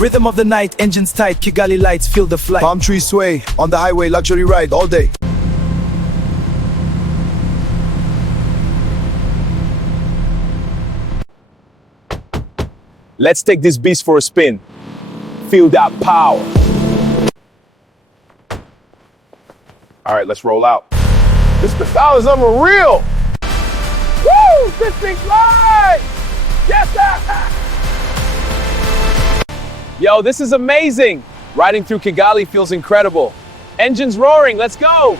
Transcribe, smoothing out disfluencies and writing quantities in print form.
Rhythm of the night, engines tight, Kigali lights fill the flight. Palm trees sway, on the highway, luxury ride all day. Let's take this beast for a spin. Feel that power. All right, let's roll out. This style is unreal. Woo! This thing flies! Yes, sir! Yo, this is amazing. Riding through Kigali feels incredible. Engines roaring, let's go!